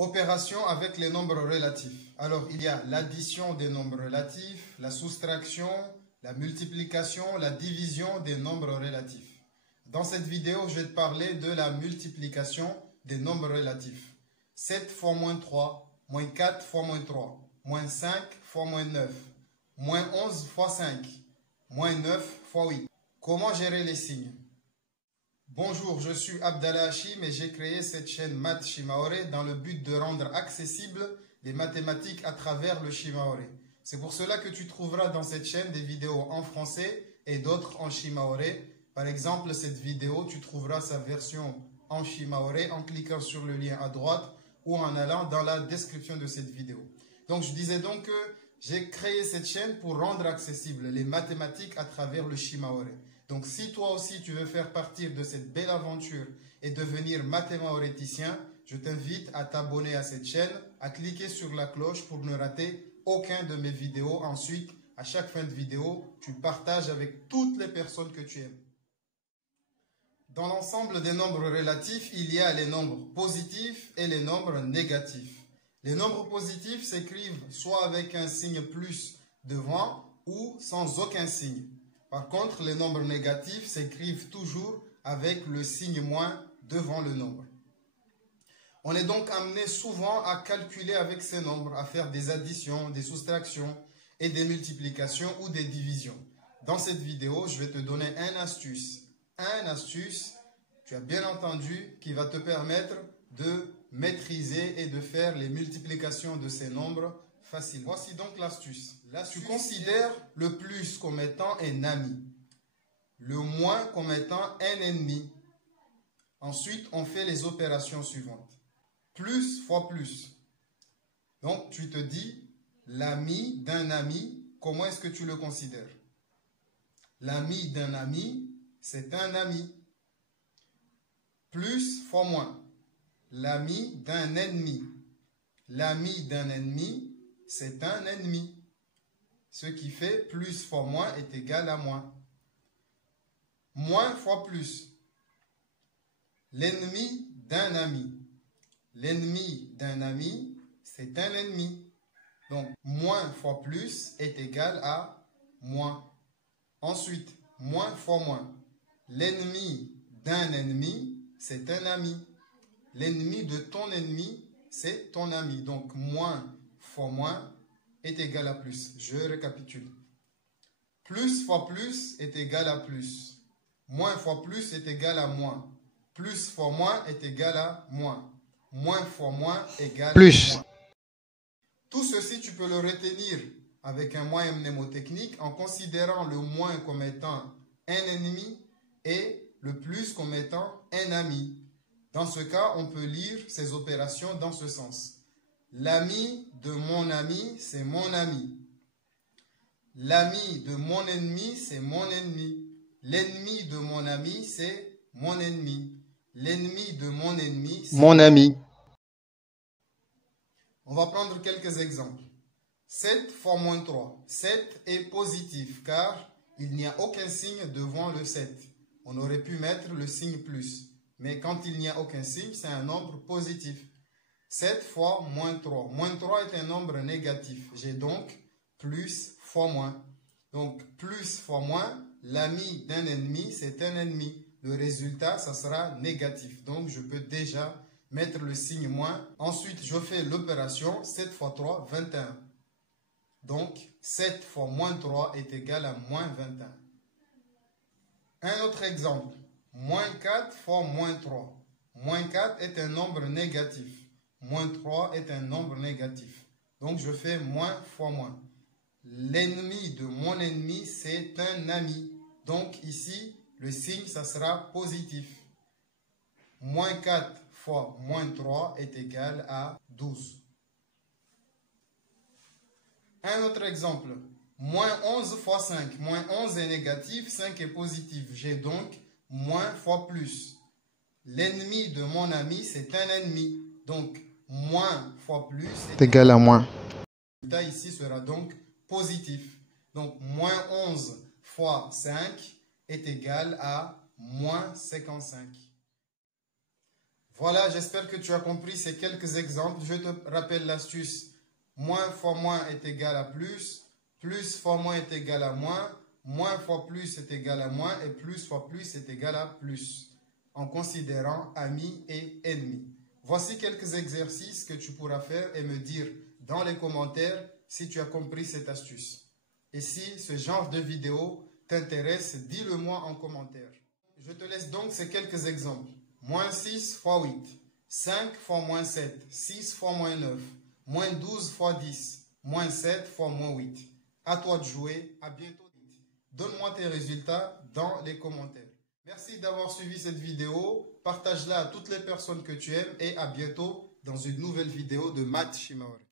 Opération avec les nombres relatifs. Alors, il y a l'addition des nombres relatifs, la soustraction, la multiplication, la division des nombres relatifs. Dans cette vidéo, je vais te parler de la multiplication des nombres relatifs. 7 fois moins 3, moins 4 fois moins 3, moins 5 fois moins 9, moins 11 fois 5, moins 9 fois 8. Comment gérer les signes? Bonjour, je suis Abdallah Hachim et j'ai créé cette chaîne Math Shimaoré dans le but de rendre accessible les mathématiques à travers le Shimaoré. C'est pour cela que tu trouveras dans cette chaîne des vidéos en français et d'autres en Shimaoré. Par exemple, cette vidéo, tu trouveras sa version en Shimaoré en cliquant sur le lien à droite ou en allant dans la description de cette vidéo. Donc, je disais donc que j'ai créé cette chaîne pour rendre accessible les mathématiques à travers le Shimaoré. Donc, si toi aussi tu veux faire partie de cette belle aventure et devenir mathémaoréticien, je t'invite à t'abonner à cette chaîne, à cliquer sur la cloche pour ne rater aucun de mes vidéos. Ensuite, à chaque fin de vidéo, tu partages avec toutes les personnes que tu aimes. Dans l'ensemble des nombres relatifs, il y a les nombres positifs et les nombres négatifs. Les nombres positifs s'écrivent soit avec un signe plus devant ou sans aucun signe. Par contre, les nombres négatifs s'écrivent toujours avec le signe moins devant le nombre. On est donc amené souvent à calculer avec ces nombres, à faire des additions, des soustractions et des multiplications ou des divisions. Dans cette vidéo, je vais te donner une astuce. Une astuce, tu as bien entendu, qui va te permettre de maîtriser et de faire les multiplications de ces nombres facilement. Voici donc l'astuce. Tu considères le plus comme étant un ami, le moins comme étant un ennemi. Ensuite, on fait les opérations suivantes. Plus fois plus. Donc, tu te dis, l'ami d'un ami, comment est-ce que tu le considères? L'ami d'un ami, c'est un ami. Plus fois moins. L'ami d'un ennemi. L'ami d'un ennemi, c'est un ennemi. Ce qui fait plus fois moins est égal à moins. Moins fois plus. L'ennemi d'un ami. L'ennemi d'un ami, c'est un ennemi. Donc, moins fois plus est égal à moins. Ensuite, moins fois moins. L'ennemi d'un ennemi, c'est un ami. L'ennemi de ton ennemi, c'est ton ami. Donc, moins fois moins est égal à plus. Je récapitule. Plus fois plus est égal à plus. Moins fois plus est égal à moins. Plus fois moins est égal à moins. Moins fois moins égale plus. Moins. Tout ceci, tu peux le retenir avec un moyen mnémotechnique en considérant le moins comme étant un ennemi et le plus comme étant un ami. Dans ce cas, on peut lire ces opérations dans ce sens. L'ami de mon ami, c'est mon ami. L'ami de mon ennemi, c'est mon ennemi. L'ennemi de mon ami, c'est mon ennemi. L'ennemi de mon ennemi, c'est Mon ami. On va prendre quelques exemples. 7 fois moins 3. 7 est positif car il n'y a aucun signe devant le 7. On aurait pu mettre le signe plus. Mais quand il n'y a aucun signe, c'est un nombre positif. 7 fois moins 3. Moins 3 est un nombre négatif. J'ai donc plus fois moins. Donc, plus fois moins, l'ami d'un ennemi, c'est un ennemi. Le résultat, ça sera négatif. Donc, je peux déjà mettre le signe moins. Ensuite, je fais l'opération 7 fois 3, 21. Donc, 7 fois moins 3 est égal à moins 21. Un autre exemple. Moins 4 fois moins 3. Moins 4 est un nombre négatif. Moins 3 est un nombre négatif. Donc, je fais moins fois moins. L'ennemi de mon ennemi, c'est un ami. Donc, ici, le signe, ça sera positif. Moins 4 fois moins 3 est égal à 12. Un autre exemple. Moins 11 fois 5. Moins 11 est négatif, 5 est positif. J'ai donc moins fois plus. L'ennemi de mon ami, c'est un ennemi. Donc, moins fois plus est égal à moins. Le résultat ici sera donc positif. Donc, moins 11 fois 5 est égal à moins 55. Voilà, j'espère que tu as compris ces quelques exemples. Je te rappelle l'astuce. Moins fois moins est égal à plus fois moins est égal à moins fois plus est égal à moins et plus fois plus est égal à plus, en considérant amis et ennemis. Voici quelques exercices que tu pourras faire et me dire dans les commentaires si tu as compris cette astuce. Et si ce genre de vidéo t'intéresse, dis-le moi en commentaire. Je te laisse donc ces quelques exemples. Moins 6 fois 8, 5 fois moins 7, 6 fois moins 9, moins 12 fois 10, moins 7 fois moins 8. À toi de jouer, à bientôt. Donne-moi tes résultats dans les commentaires. Merci d'avoir suivi cette vidéo, partage-la à toutes les personnes que tu aimes et à bientôt dans une nouvelle vidéo de Math Shimaori.